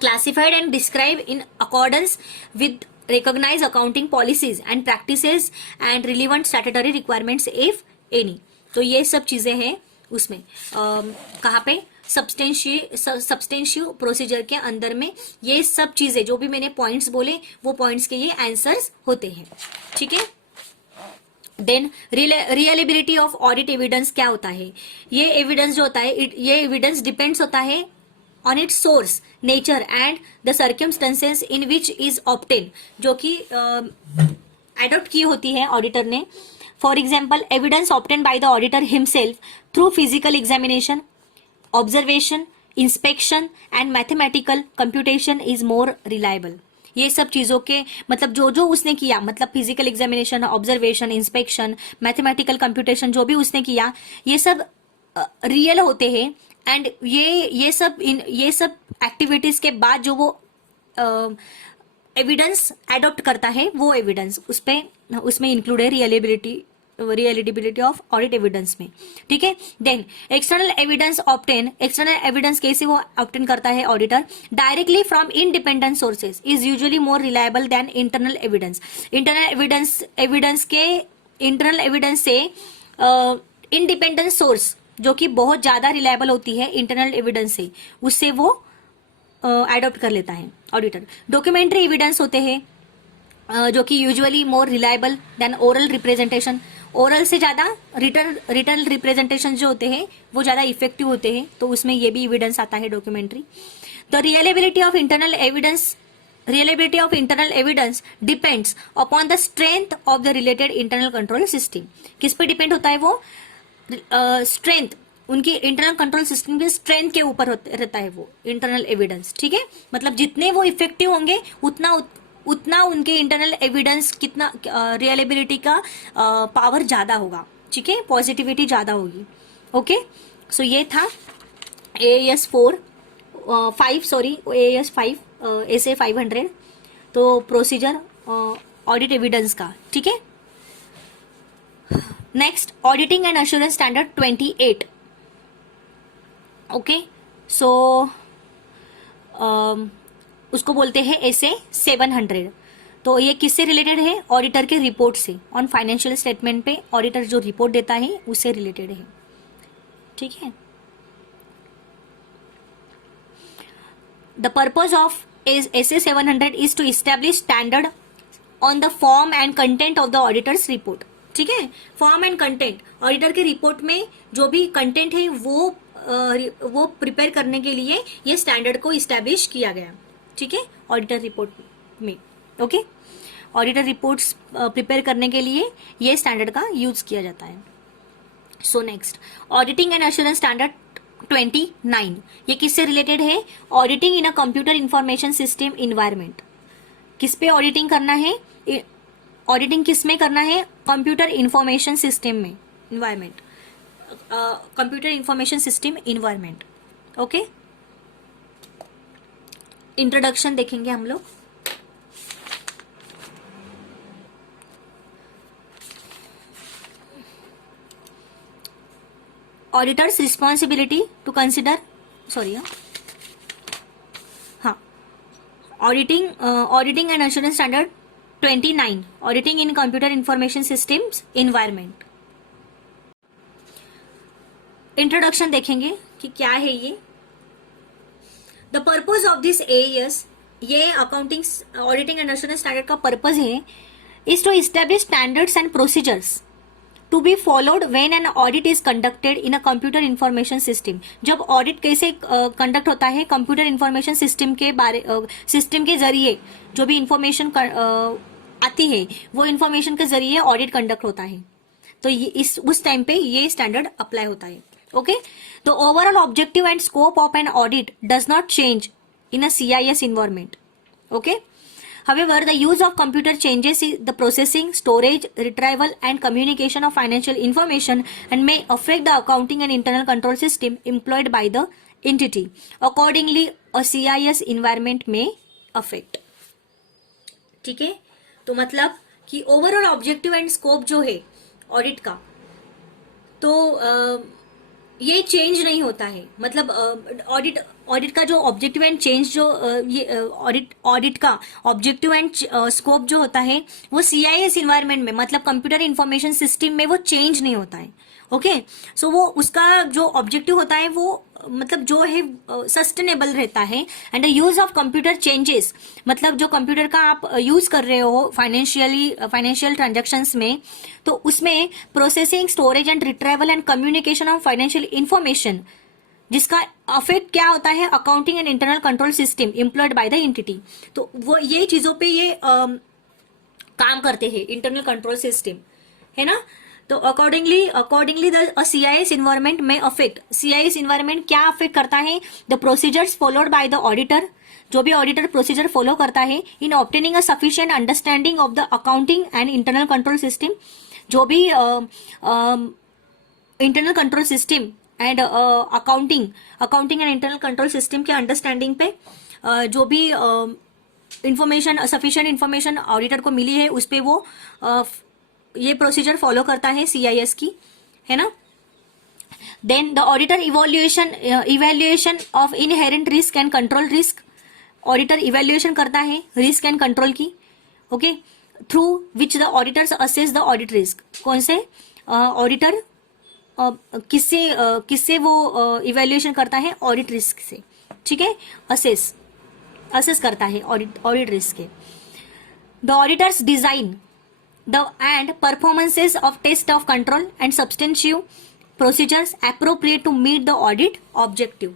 classified and described in accordance with recognized accounting policies and practices and relevant statutory requirements if any. तो ये सब चीजें हैं उसमें कहाँ पे सब्सटेंशिव procedure के अंदर में ये सब चीजें जो भी मैंने पॉइंट्स बोले वो पॉइंट्स के ये आंसर्स होते हैं, ठीक है। देन रियलेबिलिटी ऑफ ऑडिट एविडेंस क्या होता है, ये एविडेंस जो होता है ये एविडेंस डिपेंड्स होता है on it's source, nature and the circumstances in which is obtain, जो कि एडॉप्ट की होती है ऑडिटर ने। For example evidence obtain bye the auditor himself through physical examination, observation, inspection and mathematical computation is more reliable. ये सब चीजों के मतलब जो जो उसने किया, मतलब physical examination, observation, inspection, mathematical computation जो भी उसने किया, ये सब रियल होते हैं। एंड ये सब एक्टिविटीज के बाद जो वो एविडेंस एडॉप्ट करता है वो एविडेंस उसमें इंक्लूड है रियलिबिलिटी ऑफ ऑडिट एविडेंस में, ठीक है। देन एक्सटर्नल एविडेंस कैसे वो ऑब्टेन करता है auditor, directly from independent sources is usually more reliable then internal evidence. Internal evidence से इंडिपेंडेंट सोर्स जो कि बहुत ज्यादा रिलायबल होती है इंटरनल एविडेंस से, उससे वो एडॉप्ट कर लेता है ऑडिटर। डॉक्यूमेंट्री एविडेंस होते हैं जो कि usually more reliable then oral representation. Oral से ज्यादा रिटर्न रिप्रेजेंटेशन जो होते हैं वो ज्यादा इफेक्टिव होते हैं, तो उसमें ये भी एविडेंस आता है डॉक्यूमेंट्री। तो reliability of internal evidence depends upon the strength of the related internal control system. किस पे डिपेंड होता है वो, स्ट्रेंथ, उनकी इंटरनल कंट्रोल सिस्टम के स्ट्रेंथ के ऊपर रहता है वो इंटरनल एविडेंस, ठीक है। मतलब जितने वो इफेक्टिव होंगे उतना उनके इंटरनल एविडेंस कितना रियलेबिलिटी का पावर ज्यादा होगा, ठीक है, पॉजिटिविटी ज्यादा होगी। ओके, सो ये था AAS 5 SA 500, तो प्रोसीजर ऑडिट एविडेंस का, ठीक है। Next auditing and assurance standard 28। Okay, so उसको बोलते हैं SA 700। तो ये किससे रिलेटेड है, ऑडिटर के रिपोर्ट से, ऑन फाइनेंशियल स्टेटमेंट पे ऑडिटर जो रिपोर्ट देता है उससे रिलेटेड है, ठीक है। The purpose of SA 700 is to establish standard on the form and content of the auditor's report, ठीक है। फॉर्म एंड कंटेंट, ऑडिटर के रिपोर्ट में जो भी कंटेंट है वो प्रिपेयर करने के लिए ये स्टैंडर्ड को इस्टेब्लिश किया गया, ठीक है, ऑडिटर रिपोर्ट में। ओके, ऑडिटर रिपोर्ट्स प्रिपेयर करने के लिए ये स्टैंडर्ड का यूज किया जाता है। So next auditing and assurance standard 29, ये किससे रिलेटेड है, auditing in a computer information system environment. किस पे ऑडिटिंग करना है, ऑडिटिंग किस में करना है, कंप्यूटर इंफॉर्मेशन सिस्टम में, environment, computer information system environment. Okay, introduction देखेंगे हम लोग। Auditor's responsibility to consider, auditing and assurance standard 29, auditing in computer information systems environment. Introduction देखेंगे कि क्या है ये। The purpose of this AAS, ये accounting auditing and assurance standard का पर्पज है, is to establish standards and procedures to be followed when an audit is conducted in a computer information system. जब audit कैसे conduct होता है, computer information system के जरिए जो भी इंफॉर्मेशन आती है वो इंफॉर्मेशन के जरिए ऑडिट कंडक्ट होता है, तो उस टाइम पे ये स्टैंडर्ड अप्लाई होता है। ओके, तो overall objective and scope of an audit does not change in a CIS environment. Okay, however the use of computer changes the processing, storage, retrieval and communication of financial information and may affect the accounting and internal control system employed by the entity. Accordingly a CIS environment may affect. ठीक है, तो मतलब कि overall objective and scope जो है audit का, तो ये चेंज नहीं होता है। मतलब ऑडिट का जो ऑब्जेक्टिव एंड चेंज जो ये ऑडिट का ऑब्जेक्टिव एंड स्कोप जो होता है वो CIS इन्वायरमेंट में, मतलब कंप्यूटर इंफॉर्मेशन सिस्टम में वो चेंज नहीं होता है। ओके। सो वो उसका जो ऑब्जेक्टिव होता है वो मतलब जो है सस्टेनेबल रहता है। And the use of computer changes, मतलब जो कंप्यूटर का आप यूज कर रहे हो फाइनेंशियल ट्रांजेक्शन्स में, तो उसमें processing, storage and retrieval and communication of financial information, जिसका अफेक्ट क्या होता है accounting and internal control system employed by the entity. तो वो ये चीजों पे ये काम करते हैं इंटरनल कंट्रोल सिस्टम, है ना। तो अकॉर्डिंगली द सीआईएस इन्वायरमेंट में अफेक्ट, सीआईएस इन्वायरमेंट क्या अफेक्ट करता है, the procedures followed by the auditor, जो भी ऑडिटर प्रोसीजर फॉलो करता है in obtaining a sufficient understanding of the accounting and internal control system, जो भी internal control system and accounting and internal control system के understanding पे जो भी इंफॉर्मेशन, सफिशिएंट इंफॉर्मेशन ऑडिटर को मिली है उस पे वो ये प्रोसीजर फॉलो करता है सीआईएस की, है ना। Then the auditor evaluation of inherent risk and control risk, auditor evaluation करता है रिस्क एंड कंट्रोल की, okay, through which the auditor's assess the audit risk. कौन से ऑडिटर किससे वो इवेल्युएशन करता है, ऑडिट रिस्क से, ठीक है, असेस करता है ऑडिट रिस्क के। The auditors design the and performances of test of control and substantive procedures appropriate to meet the audit objective।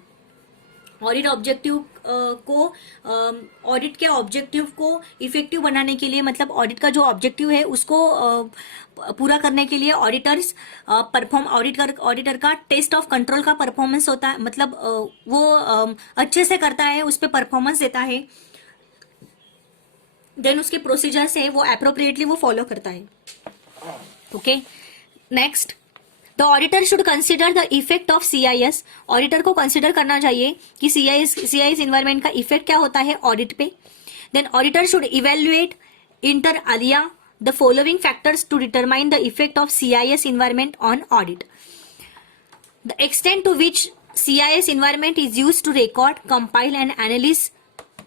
Audit objective को ऑडिट के ऑब्जेक्टिव को इफेक्टिव बनाने के लिए, मतलब ऑडिट का जो ऑब्जेक्टिव है उसको पूरा करने के लिए ऑडिटर का टेस्ट ऑफ कंट्रोल का परफॉर्मेंस होता है, मतलब वो अच्छे से करता है, उस पर परफॉर्मेंस देता है। देन उसके प्रोसीजर्स है वो एप्रोप्रिएटली वो फॉलो करता है, okay. Next, the auditor should consider the effect of CIS, auditor को कंसिडर करना चाहिए कि सीआईएस इन्वायरमेंट का इफेक्ट क्या होता है ऑडिट पे। Then auditor should evaluate inter alia the following factors to determine the effect of CIS environment on audit. The extent to which CIS environment is used to record, compile and analyse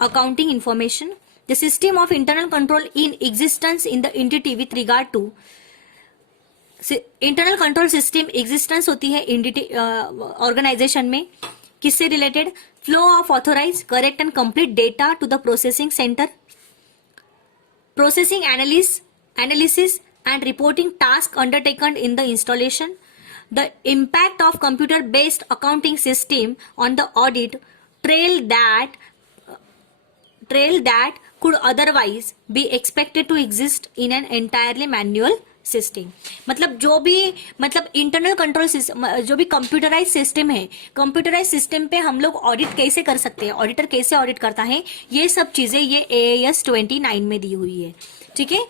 accounting information, the system of internal control in existence in the entity with regard to internal control system existence होती है entity organization में, किससे related, flow of authorized, correct and complete data to the processing center, processing analysis and reporting task undertaken in the installation, the impact of computer based accounting system on the audit trail that could otherwise be expected to exist in an entirely manual system. मतलब जो भी internal control system, जो भी computerise system है, computerise system पे हम लोग audit कैसे कर सकते हैं, ऑडिटर कैसे ऑडिट करता है, ये सब चीजें ये AAS 29 में दी हुई है, ठीक है।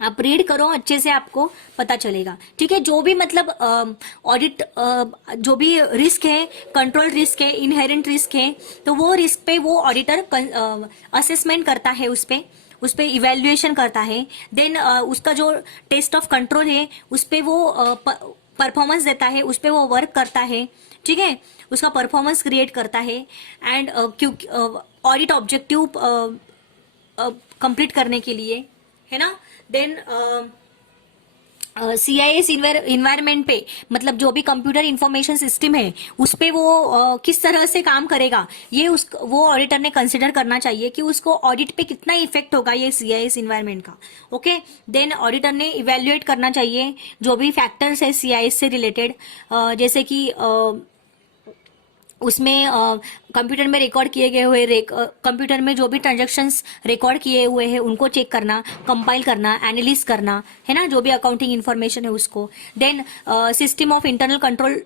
आप रीड करो अच्छे से, आपको पता चलेगा, ठीक है। जो भी मतलब ऑडिट जो भी रिस्क है, कंट्रोल रिस्क है, इनहेरेंट रिस्क है, तो वो रिस्क पे वो ऑडिटर असेसमेंट करता है, उस पे इवेल्युएशन करता है। देन उसका जो टेस्ट ऑफ कंट्रोल है उस पे वो परफॉर्मेंस देता है, उस पे वो वर्क करता है, ठीक है, उसका परफॉर्मेंस क्रिएट करता है। एंड क्योंकि ऑडिट ऑब्जेक्टिव कंप्लीट करने के लिए, है ना। देन सीआईएस इन्वायरमेंट पे, मतलब जो भी कंप्यूटर इंफॉर्मेशन सिस्टम है उस पे वो किस तरह से काम करेगा, ये वो ऑडिटर ने कंसिडर करना चाहिए कि उसको ऑडिट पे कितना इफेक्ट होगा ये सीआईएस इन्वायरमेंट का, ओके। देन ऑडिटर ने इवेल्युएट करना चाहिए जो भी फैक्टर्स है सीआईएस से रिलेटेड, जैसे कि उसमें कंप्यूटर में रिकॉर्ड किए गए हुए कंप्यूटर में जो भी ट्रांजैक्शंस रिकॉर्ड किए हुए हैं उनको चेक करना, कंपाइल करना, एनालिस करना, है ना, जो भी अकाउंटिंग इन्फॉर्मेशन है उसको। Then system of internal control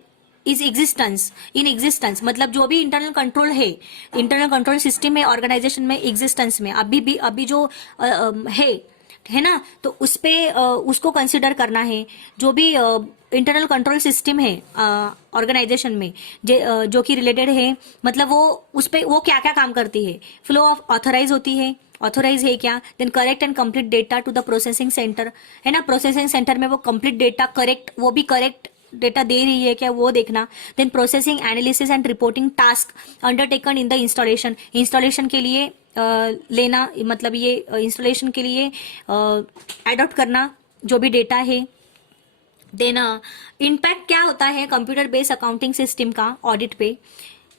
is in existence, मतलब जो भी इंटरनल कंट्रोल है, इंटरनल कंट्रोल सिस्टम है ऑर्गेनाइजेशन में एग्जिस्टेंस में अभी जो है ना, तो उस पे उसको कंसिडर करना है। जो भी इंटरनल कंट्रोल सिस्टम है ऑर्गेनाइजेशन में जो कि रिलेटेड है, मतलब वो उस पे वो क्या क्या काम करती है, फ्लो ऑफ ऑथराइज होती है, ऑथोराइज है क्या। Then correct and complete data to the processing centre, है ना, प्रोसेसिंग सेंटर में वो कंप्लीट डेटा करेक्ट, वो भी करेक्ट डेटा दे रही है क्या, वो देखना। Then processing, analysis and reporting task undertaken in the installation के लिए लेना, मतलब ये इंस्टॉलेशन के लिए एडॉप्ट करना जो भी डेटा है। देन इम्पैक्ट क्या होता है कंप्यूटर बेस्ड अकाउंटिंग सिस्टम का ऑडिट पे,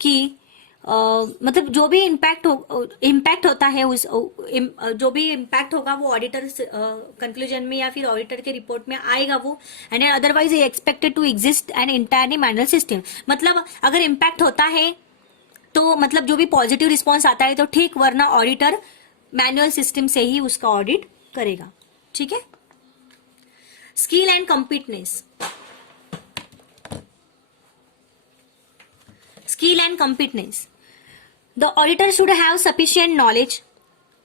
कि मतलब जो भी इम्पैक्ट होता है उस जो भी इम्पैक्ट होगा वो ऑडिटर कंक्लूजन में या फिर ऑडिटर के रिपोर्ट में आएगा वो, and otherwise expected to exist an entirely manual system. मतलब अगर इम्पैक्ट होता है तो मतलब जो भी पॉजिटिव रिस्पॉन्स आता है तो ठीक, वरना ऑडिटर मैनुअल सिस्टम से ही उसका ऑडिट करेगा। ठीक है। Skill and competence, skill and competence, the auditor should have sufficient knowledge.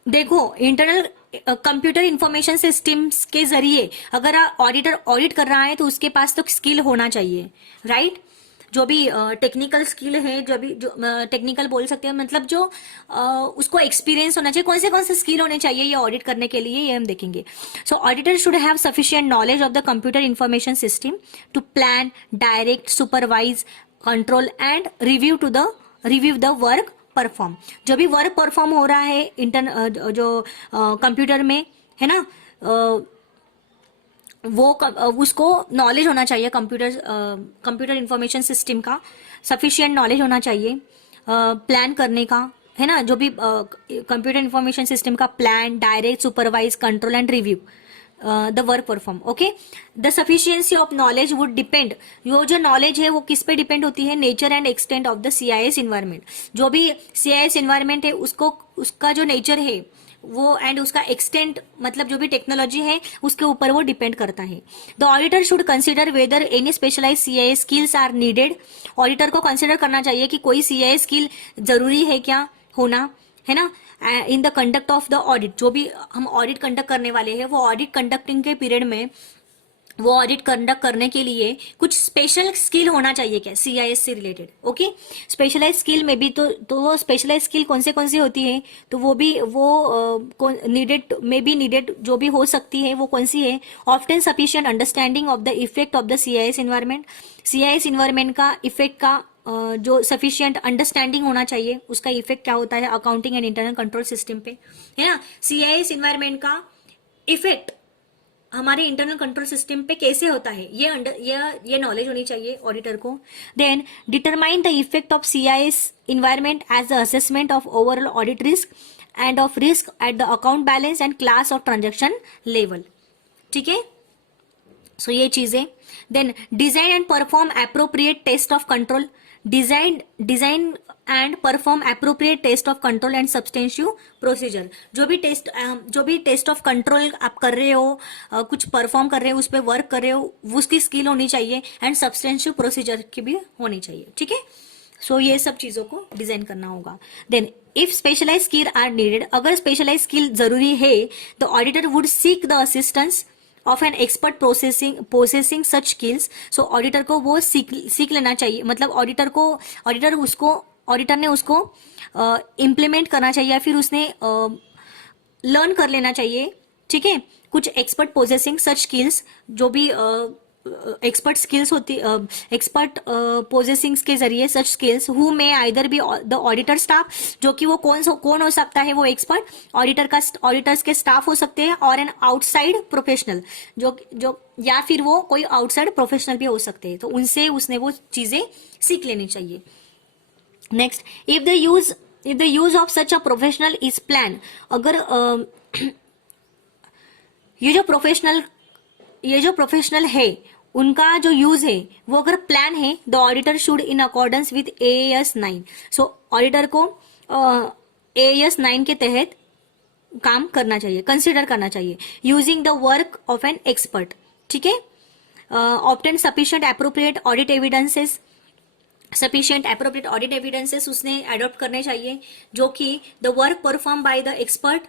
देखो, इंटरनल कंप्यूटर इंफॉर्मेशन सिस्टम्स के जरिए अगर ऑडिटर ऑडिट कर रहा है तो उसके पास तो स्किल होना चाहिए, राइट। जो भी टेक्निकल स्किल है, जो भी जो टेक्निकल बोल सकते हैं, मतलब जो उसको एक्सपीरियंस होना चाहिए, कौन से स्किल होने चाहिए ये ऑडिट करने के लिए, ये हम देखेंगे। So auditor should have sufficient knowledge of the computer information system to plan, direct, supervise, control and review the work perform. जो भी वर्क परफॉर्म हो रहा है जो कंप्यूटर में है ना, उसको नॉलेज होना चाहिए, कंप्यूटर इंफॉर्मेशन सिस्टम का सफिशिएंट नॉलेज होना चाहिए प्लान करने का, है ना। जो भी कंप्यूटर इंफॉर्मेशन सिस्टम का plan, direct, supervise, control and review the work perform. Okay, the sufficiency of knowledge would depend, वो जो नॉलेज है वो किस पे डिपेंड होती है, nature and extent of the CIS environment. जो भी CIS इन्वायरमेंट है उसको, उसका जो नेचर है वो एंड उसका एक्सटेंट, मतलब जो भी टेक्नोलॉजी है उसके ऊपर वो डिपेंड करता है। The auditor should consider whether any specialise CIS skills are needed. Auditor को कंसिडर करना चाहिए कि कोई CIS स्किल जरूरी है क्या होना, है ना, in the conduct of the audit. जो भी हम ऑडिट कंडक्ट करने वाले हैं वो ऑडिट कंडक्टिंग के पीरियड में वो ऑडिट कंडक्ट करने के लिए कुछ स्पेशल स्किल होना चाहिए क्या CIS से रिलेटेड। ओके, स्पेशलाइज स्किल में भी तो वो स्पेशलाइज स्किल कौन सी होती है, तो वो भी वो नीडेड में भी नीडेड जो भी हो सकती है वो कौन सी है। Often sufficient understanding of the effect of the CIS environment. CIS environment का इफेक्ट का जो सफिशिएंट अंडरस्टैंडिंग होना चाहिए, उसका इफेक्ट क्या होता है accounting and internal control system पे, है ना। CIS इन्वायरमेंट का इफेक्ट हमारे इंटरनल कंट्रोल सिस्टम पे कैसे होता है, ये नॉलेज होनी चाहिए ऑडिटर को। Then determine the effect of CIS environment as the assessment of overall audit risk and of risk at the account balance and class of transaction level. ठीक है, सो ये चीजें। Then design and perform appropriate test of control. Design and perform appropriate test of control and substantive procedure. जो भी test of control आप कर रहे हो, कुछ परफॉर्म कर रहे हो, उस पर वर्क कर रहे हो, उसकी स्किल होनी चाहिए एंड सब्सटेंशिव प्रोसीजर की भी होनी चाहिए। ठीक है, सो ये सब चीजों को डिजाइन करना होगा। Then if specialise skill are needed, अगर स्पेशलाइज स्किल जरूरी है the auditor would seek the assistance of an expert processing such skills. So auditor को वो सीख लेना चाहिए, मतलब ऑडिटर ने उसको इम्प्लीमेंट करना चाहिए या फिर उसने लर्न कर लेना चाहिए। ठीक है, कुछ एक्सपर्ट प्रोसेसिंग सच स्किल्स, जो भी एक्सपर्ट स्किल्स होती, एक्सपर्ट पोजेसिंग के जरिए सच स्किल्स हु में either be the auditor staff, जो कि वो कौन हो सकता है वो एक्सपर्ट, ऑडिटर्स के स्टाफ हो सकते हैं, और एन आउटसाइड प्रोफेशनल, जो या फिर वो कोई आउटसाइड प्रोफेशनल भी हो सकते हैं, तो उनसे उसने वो चीजें सीख लेनी चाहिए। Next, if the use of such a professional is plan, अगर ये जो प्रोफेशनल है उनका जो यूज है वो अगर प्लान है, the auditor should in accordance with AAS 9। So auditor को AAS 9 के तहत काम करना चाहिए, कंसिडर करना चाहिए, using the work of an expert. ठीक है, obtain sufficient appropriate audit evidences उसने अडॉप्ट करने चाहिए, जो कि the work perform by the expert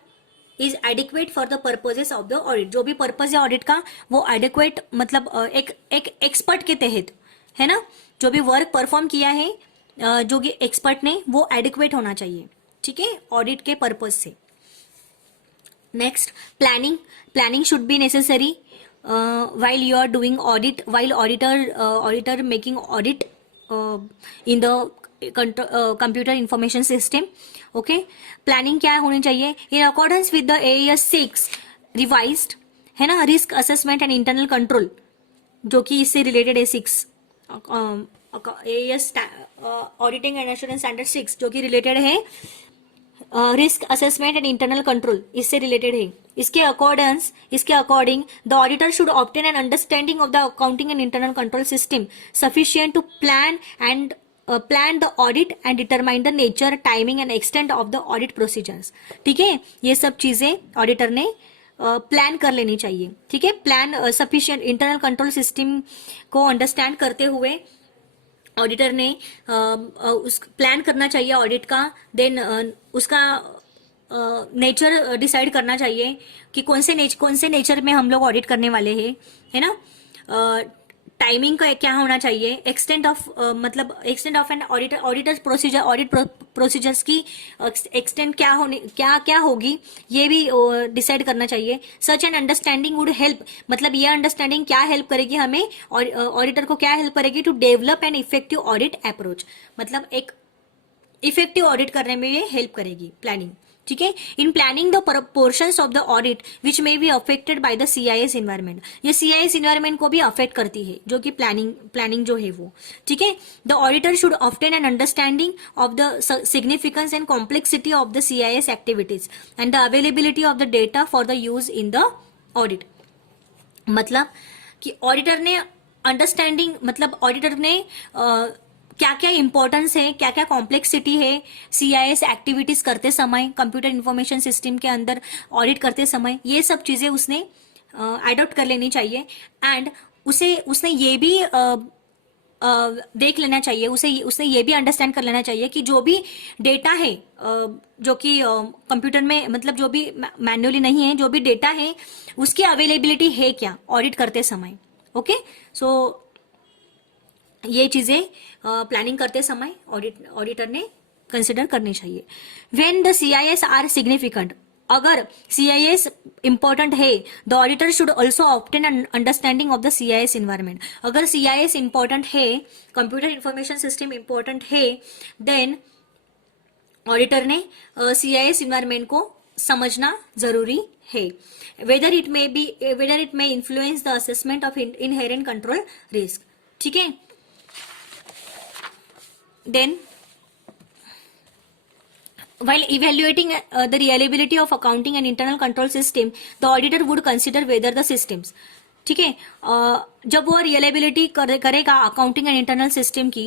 is adequate for the purposes of the audit. जो भी पर्पज है ऑडिट का वो एडिक्वेट, मतलब एक एक्सपर्ट के तहत, है ना, जो भी वर्क परफॉर्म किया है जो कि एक्सपर्ट ने, वो एडिक्वेट होना चाहिए। ठीक है, ऑडिट के पर्पज से। Next, planning should be necessary while you are doing audit, while auditor making audit in the computer information system. Okay, planning क्या होनी चाहिए, in accordance with the AAS 6 revised, है ना, risk assessment and internal control जो कि इससे related है 6, AS auditing and assurance standard 6 जो कि रिलेटेड है risk assessment and internal control, इससे रिलेटेड है। इसके according the auditor should obtain an understanding of the accounting and internal control system sufficient to plan the audit and determine the nature, timing and extent of the audit procedures. ठीक है, ये सब चीजें auditor ने plan कर लेनी चाहिए। ठीक है, plan sufficient internal control system को अंडरस्टैंड करते हुए ऑडिटर ने उस प्लान करना चाहिए ऑडिट का। देन उसका नेचर डिसाइड करना चाहिए कि कौन से नेचर में हम लोग ऑडिट करने वाले हैं, है ना। टाइमिंग का क्या होना चाहिए, extent of an auditor's procedure, audit procedures की एक्सटेंट क्या होगी, ये भी डिसाइड करना चाहिए। Such an understanding would help, मतलब ये अंडरस्टैंडिंग क्या हेल्प करेगी हमें, ऑडिटर को क्या हेल्प करेगी, to develop an effective audit approach, मतलब एक इफेक्टिव ऑडिट करने में ये हेल्प करेगी प्लानिंग। ठीक है, in planning the portions of the audit which may be affected by the CIS environment, ये CIS इन्वायरमेंट को भी अफेक्ट करती है, जो कि प्लानिंग जो है वो। ठीक है, the auditor should obtain an understanding of the significance and complexity of the CIS activities and the availability of the data for the use in the audit. मतलब कि ऑडिटर ने अंडरस्टैंडिंग, मतलब ऑडिटर ने क्या क्या इंपॉर्टेंस है, क्या क्या कॉम्प्लेक्सिटी है CIS एक्टिविटीज करते समय, कंप्यूटर इंफॉर्मेशन सिस्टम के अंदर ऑडिट करते समय, ये सब चीजें उसने अडॉप्ट कर लेनी चाहिए। एंड उसने ये भी देख लेना चाहिए, उसने ये भी अंडरस्टैंड कर लेना चाहिए कि जो भी डेटा है जो कि कंप्यूटर में, मतलब जो भी मैन्युअली नहीं है, जो भी डेटा है उसकी अवेलेबिलिटी है क्या ऑडिट करते समय। ओके, सो ये चीजें प्लानिंग करते समय ऑडिटर ने कंसिडर करनी चाहिए। When the CIS are significant, अगर CIS इंपॉर्टेंट है, the auditor should also obtain an understanding of the CIS environment. अगर CIS इंपॉर्टेंट है, कंप्यूटर इंफॉर्मेशन सिस्टम इंपॉर्टेंट है, देन ऑडिटर ने CIS इन्वायरमेंट को समझना जरूरी है। Whether it may influence the assessment of inherent control risk. ठीक है, then while evaluating the reliability of accounting and internal control system, the auditor would consider whether the systems, ठीक है, जब वो रियलाइबिलिटी करेगा अकाउंटिंग एंड इंटरनल सिस्टम की,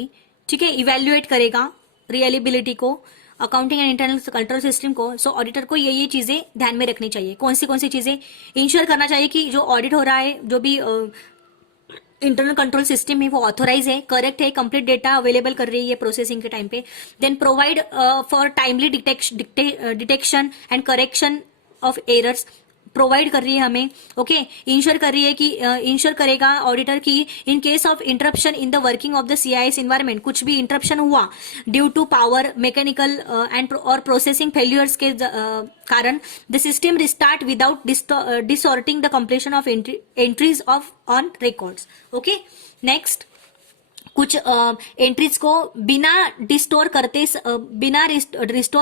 ठीक है, इवेल्युएट करेगा रियलाइबिलिटी को, accounting and internal control system को, सो ऑडिटर को ये चीजें ध्यान में रखनी चाहिए। कौन सी चीजें इंश्योर करना चाहिए कि जो ऑडिट हो रहा है, जो भी इंटरनल कंट्रोल सिस्टम है वो ऑथोराइज है, करेक्ट है, कंप्लीट डेटा अवेलेबल कर रही है प्रोसेसिंग के टाइम पे। Then provide for timely detection and correction of errors, provide कर रही है हमें। ओके, इंश्योर कर रही है कि इंश्योर करेगा ऑडिटर की in case of interruption in the working of the CIS environment, कुछ भी इंटरप्शन हुआ due to power, mechanical and और प्रोसेसिंग फेल्यूर्स के कारण, the system restart without distorting the completion of entries of on records. Okay, next, कुछ entries को बिना restore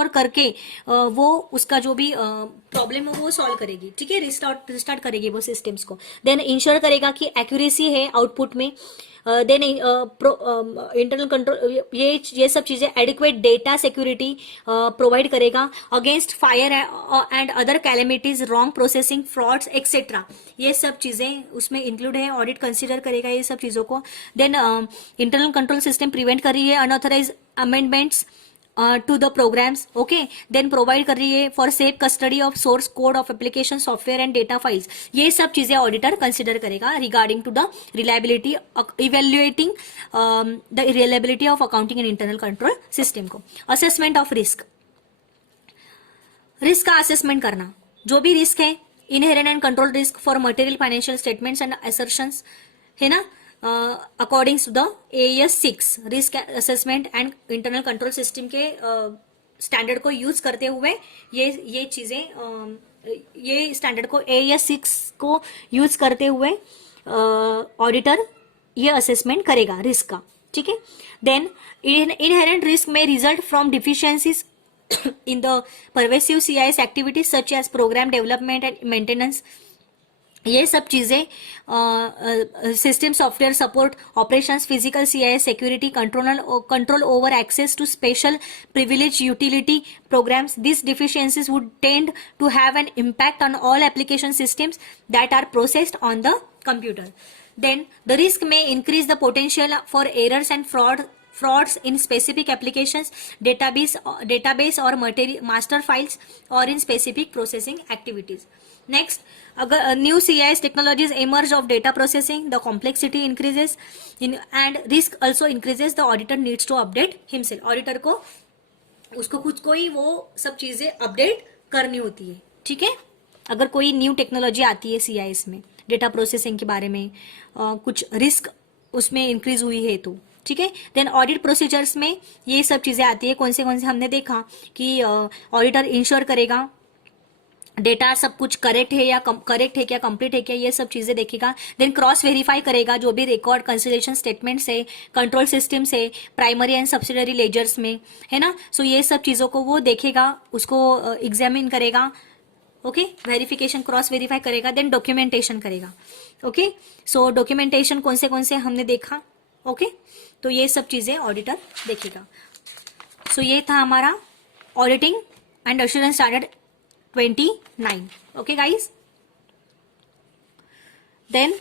करके वो उसका जो भी प्रॉब्लम हो वो सॉल्व करेगी। ठीक है, रिस्टार्ट करेगी वो सिस्टम्स को। देन इंश्योर करेगा कि एक्यूरेसी है आउटपुट में। देन इंटरनल कंट्रोल, ये सब चीजें एडिक्वेट डेटा सिक्योरिटी प्रोवाइड करेगा against fire and other calamities, wrong processing, frauds etcetera, ये सब चीजें उसमें इंक्लूड है। ऑडिट कंसिडर करेगा ये सब चीजों को। Then internal control system prevent कर रही है unauthorised amendments to the programs. Okay, then provide कर रही है for safe custody of source code of application, software and data files, ये सब चीजें ऑडिटर कंसिडर करेगा regarding to the reliability, evaluating the reliability of accounting and internal control system को। Assessment of risk का assessment करना, जो भी risk है, inherent and control risk for material financial statements and assertions, है ना, according to the AS 6 risk assessment and internal control system के standard को यूज करते हुए ये चीजें, ये स्टैंडर्ड को AS 6 को यूज करते हुए ऑडिटर ये असेसमेंट करेगा रिस्क का। ठीक है, देन इनहेरेंट रिस्क में result from deficiencies in the pervasive CIS activities such as program development and maintenance, ये सब चीजें system software support operations physical CIS security control over access to special privilege utility programs. These deficiencies would tend to have an impact on all application systems that are processed on the computer. Then the risk may increase the potential for errors and frauds in specific applications, database or master files, or in specific processing activities. Next, अगर new CIS technologies emerge of data processing, the complexity increases and risk also increases. The auditor needs to update himself. Auditor को उसको खुद को ही वो सब चीजें update करनी होती है, ठीक है। अगर कोई न्यू टेक्नोलॉजी आती है CIS में डेटा प्रोसेसिंग के बारे में, कुछ रिस्क उसमें इंक्रीज हुई है तो, ठीक है। देन ऑडिट प्रोसीजर्स में ये सब चीजें आती है, कौन से हमने देखा कि ऑडिटर इंश्योर करेगा डेटा सब कुछ करेक्ट है या कंप्लीट है क्या, ये सब चीजें देखेगा। देन क्रॉस वेरीफाई करेगा जो भी रिकॉर्ड कंसिडरेशन स्टेटमेंट से, कंट्रोल सिस्टम से, प्राइमरी एंड सब्सिडरी लेजर्स में, है ना। सो ये सब चीजों को वो देखेगा, उसको एग्जामिन करेगा, ओके। वेरिफिकेशन क्रॉस वेरीफाई करेगा, देन डॉक्यूमेंटेशन करेगा, ओके। सो डॉक्यूमेंटेशन कौन से हमने देखा, ओके। तो ये सब चीजें ऑडिटर देखेगा। सो ये था हमारा auditing and assurance standard 29, okay guys. देन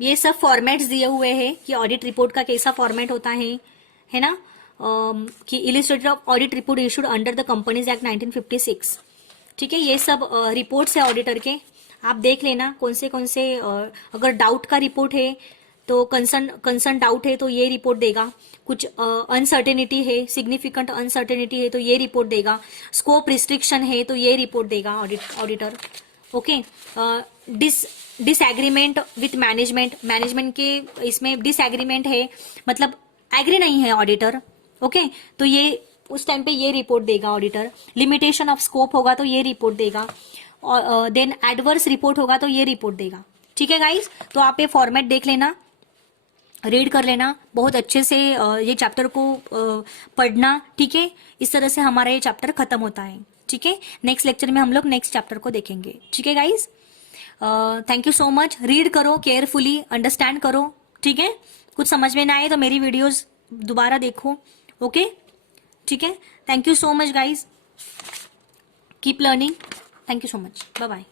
ये सब फॉर्मेट्स दिए हुए हैं कि ऑडिट रिपोर्ट का कैसा फॉर्मेट होता है ना। कि illustrated of audit report issued under the companies act 1956, ठीक है। ये सब रिपोर्ट्स है ऑडिटर के, आप देख लेना कौन से अगर डाउट का रिपोर्ट है तो कंसर्न डाउट है तो ये रिपोर्ट देगा, कुछ अनसर्टेनिटी है, सिग्निफिकेंट अनसर्टेनिटी है तो ये रिपोर्ट देगा, स्कोप रिस्ट्रिक्शन है तो ये रिपोर्ट देगा auditor, okay. Disagreement with management के इसमें डिसएग्रीमेंट है, मतलब एग्री नहीं है ऑडिटर, ओके, तो ये उस टाइम पे ये रिपोर्ट देगा ऑडिटर। लिमिटेशन ऑफ स्कोप होगा तो ये रिपोर्ट देगा, और देन एडवर्स रिपोर्ट होगा तो ये रिपोर्ट देगा, ठीक है गाइज। तो आप ये फॉर्मेट देख लेना, रीड कर लेना बहुत अच्छे से, ये चैप्टर को पढ़ना, ठीक है। इस तरह से हमारा ये चैप्टर खत्म होता है, ठीक है। नेक्स्ट लेक्चर में हम लोग नेक्स्ट चैप्टर को देखेंगे, ठीक है guys. Thank you so much. Read करो केयरफुली, अंडरस्टैंड करो, ठीक है। कुछ समझ में ना आए तो मेरी वीडियोस दोबारा देखो, ओके, ठीक है। Thank you so much guys, keep learning, thank you so much, bye bye.